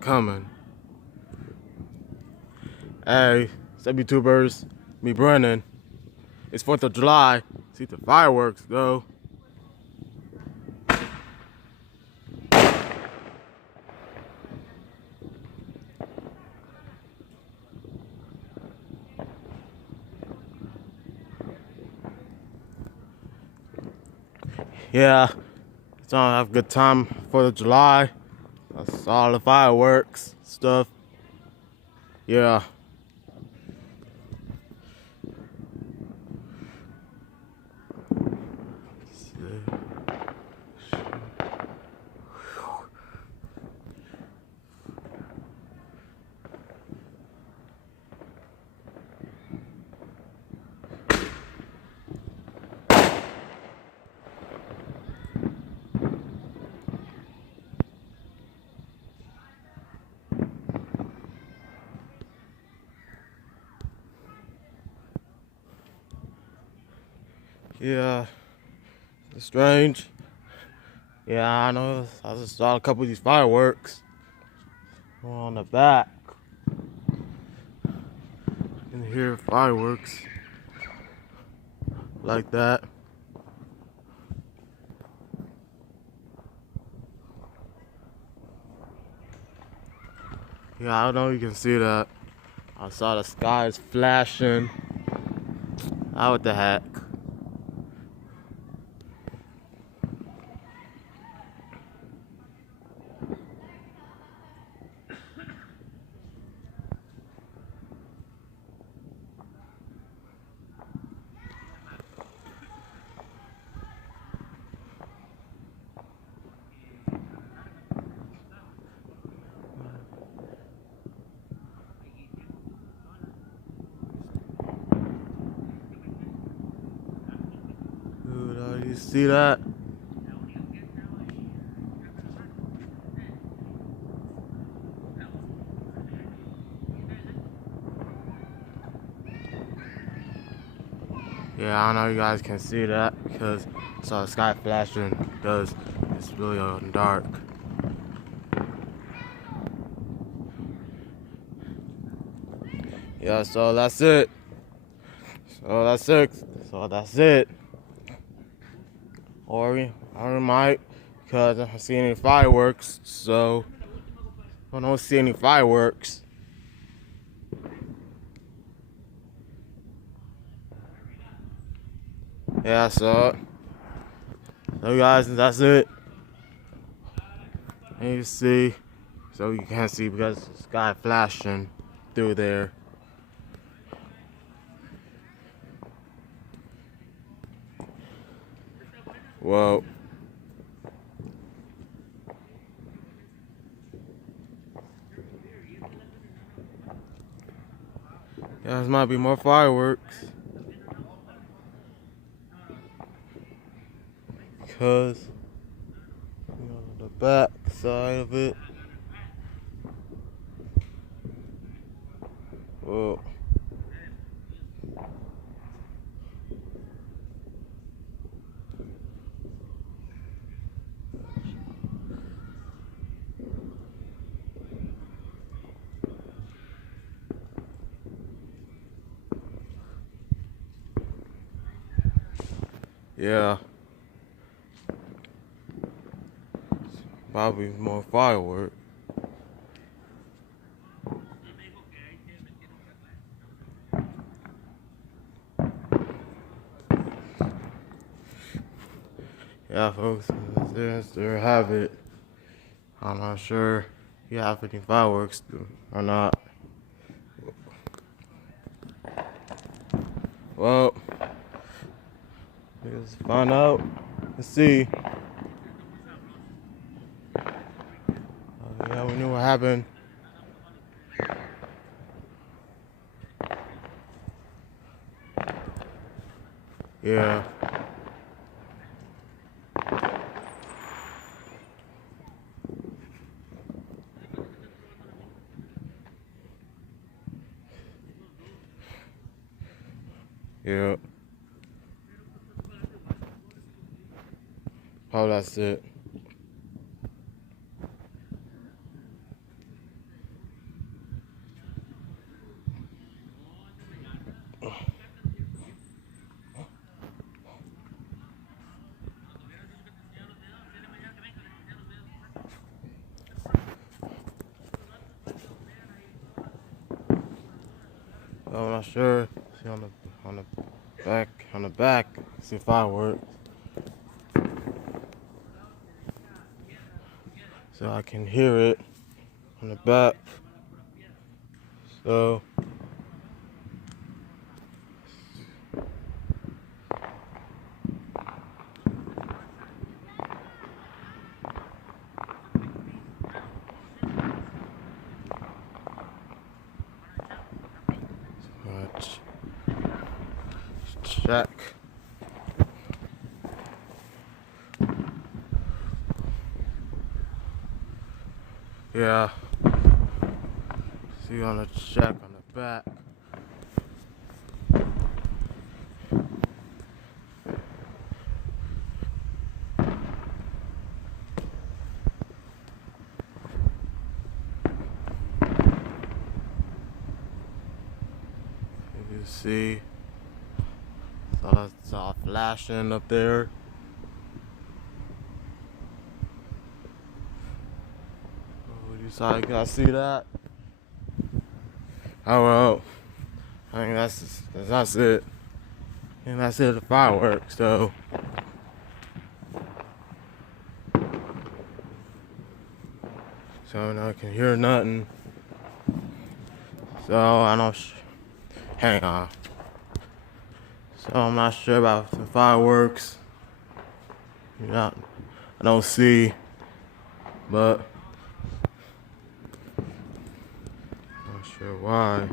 coming. Hey, sub YouTubers, me Brennan. It's 4th of July. See the fireworks go. Yeah, it's gonna have a good time 4th of July. I saw the fireworks stuff. Yeah. Yeah, it's strange. Yeah, I know. I just saw a couple of these fireworks on the back. You can hear fireworks like that. Yeah, I don't know if you can see that. I saw the skies flashing. Ah, what the heck? Dude, you see that? Yeah, I don't know if you guys can see that because I saw the sky flashing because it's really dark. Yeah, so that's it. So that's it. Or I might because I don't see any fireworks. So I don't see any fireworks. Yeah, so guys, that's it. And you see, so you can't see because the sky flashing through there. Well, yeah, there might be more fireworks because the back side of it. Well, yeah, probably more fireworks. Yeah, folks, there have it. I'm not sure if you have any fireworks or not. Well, let's find out. Let's see. Yeah, we knew what happened. Yeah. Yeah. Oh, that's it. I'm not sure. See on the back, see fireworks. So I can hear it on the back. So let's check. Yeah. See on the check on the back. You can see it's all flashing up there. Oh, you saw, you guys see that? Oh well, I think that's it. And that's it, the fireworks. So now I can hear nothing. So I don't. Hang on. So I'm not sure about the fireworks. I don't see, but I'm not sure why.